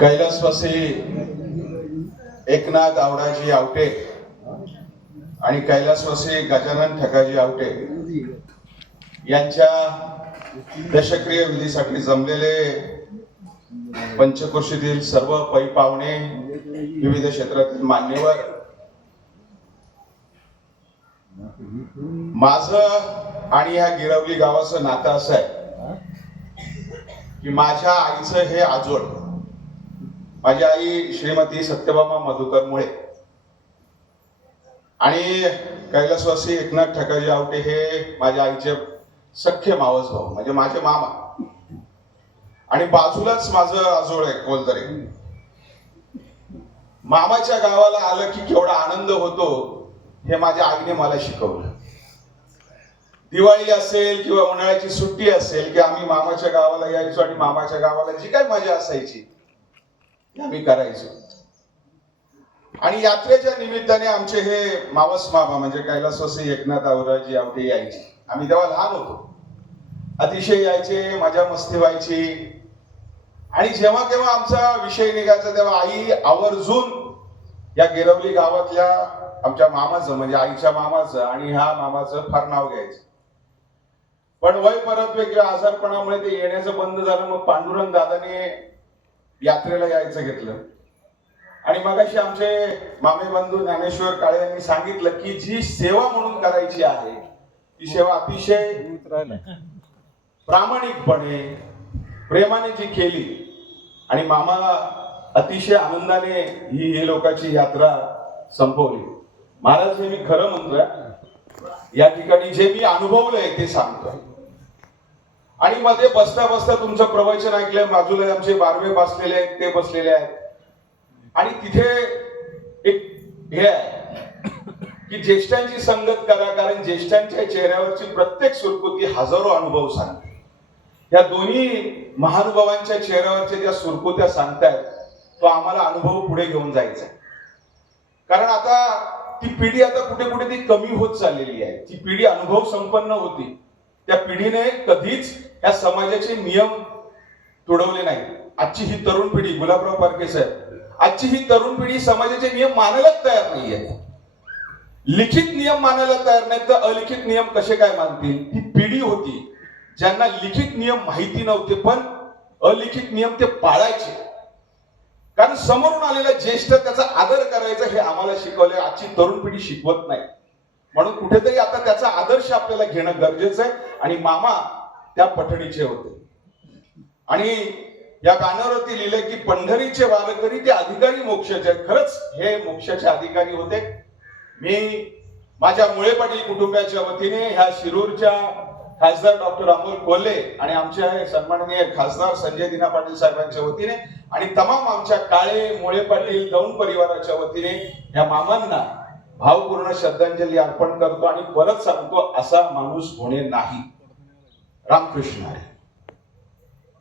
कैलासवासी एकनाथ आवडाजी आवटे आणि कैलासवासी गजानन ठकाजी आवटे यांच्या दशक्रिय विधीसाठी जमलेले पंचक्रोशीतील सर्व पै पाहुणे, विविध क्षेत्रातील मान्यवर, माझं आणि ह्या गिरवली गावाचं नातं असं आहे की माझ्या आईचं हे आजोळ, माझी आई श्रीमती सत्यभामा मधुकर मुळे आणि कैलासवासी एकनाथ ठकाजी आवटे हे माझ्या आईचे सख्खे मावस भाऊ, म्हणजे माझे मामा. आणि बाजूलाच माझं आजोळ आहे कोलदरे. मामाच्या गावाला आलं की केवढा आनंद होतो हे माझ्या आईने मला शिकवलं. दिवाळी असेल किंवा उन्हाळ्याची सुट्टी असेल की आम्ही मामाच्या गावाला यायचो आणि मामाच्या गावाला जी काही मजा असायची ती आम्ही करायचो. आणि यात्रेच्या निमित्ताने आमचे हे मावस मामा म्हणजे कैलासवासी एकनाथ आवराजी आवटे यायचे. आम्ही तेव्हा लहान होतो, अतिशय यायचे, मजा मस्ती व्हायची. आणि जेव्हा केव्हा आमचा विषय निघायचा तेव्हा आई आवर्जून या गिरवली गावातल्या आमच्या मामाचं म्हणजे आईच्या मामाचं आणि ह्या मामाचं फार नाव घ्यायचं. पण वय परतवे किंवा आजारपणामुळे ते येण्याचं बंद झालं. मग पांडुरंग दादाने यात्रेला यायचं घेतलं. आणि मग अशी आमचे मामे बंधू ज्ञानेश्वर काळे यांनी सांगितलं की जी सेवा म्हणून करायची आहे ती सेवा अतिशय प्रामाणिकपणे प्रेमाने जी केली आणि मामा अतिशय आनंदाने ही लोकांची यात्रा संपवली. महाराज हे मी खरं म्हणतोय, या ठिकाणी जे मी अनुभवलंय ते सांगतोय. आणि मध्ये बसता बसता तुमचं प्रवचन ऐकलंय, बाजूला आमचे बारवे बसलेले आहेत, ते बसलेले आहेत. आणि तिथे एक हे आहे की ज्येष्ठांची संगत करा, कारण ज्येष्ठांच्या चेहऱ्यावरची प्रत्येक सुरकुती हजारो अनुभव सांगते. या दोन्ही महानुभावांच्या चेहऱ्यावरच्या ज्या सुरकुत्या सांगतायत तो आम्हाला अनुभव पुढे घेऊन जायचा. कारण आता ती पिढी आता कुठे कुठे ती कमी होत चाललेली आहे. ती पिढी अनुभव संपन्न होती. त्या पिढीने कधीच या समाजाचे नियम तोडवले नाही. आजची ही तरुण पिढी, गुलाबराव पारखे साहेब, आजची ही तरुण पिढी समाजाचे नियम मानायलाच तयार नाहीये. लिखित नियम मानायला तयार नाही तर अलिखित नियम कसे काय मानतील? ती पिढी होती ज्यांना लिखित नियम माहिती नव्हते पण अलिखित नियम ते पाळायचे. कारण समोरून आलेला ज्येष्ठ त्याचा आदर करायचा हे आम्हाला शिकवले. आजची तरुण पिढी शिकवत नाही. म्हणून कुठेतरी आता त्याचा आदर्श आपल्याला घेणं गरजेचं आहे. आणि मामा त्या पठडीचे होते. आणि या गाण्यावरती लिहिले की पंढरीचे वारकरी ते अधिकारी मोक्षाचे. खरंच हे मोक्षाचे अधिकारी होते. मी माझ्या मुळे पाटील कुटुंबाच्या वतीने ह्या शिरूरच्या खासदार डॉक्टर अमोल कोल्हे आणि आमचे सन्माननीय खासदार संजय दिना पाटील साहेबांच्या वतीने आणि तमाम आमच्या काळे मुळे पाटील दौंड परिवाराच्या वतीने या मामांना भावपूर्ण श्रद्धांजली अर्पण करतो. आणि परत सांगतो, असा माणूस होणे नाही. रामकृष्ण हरी.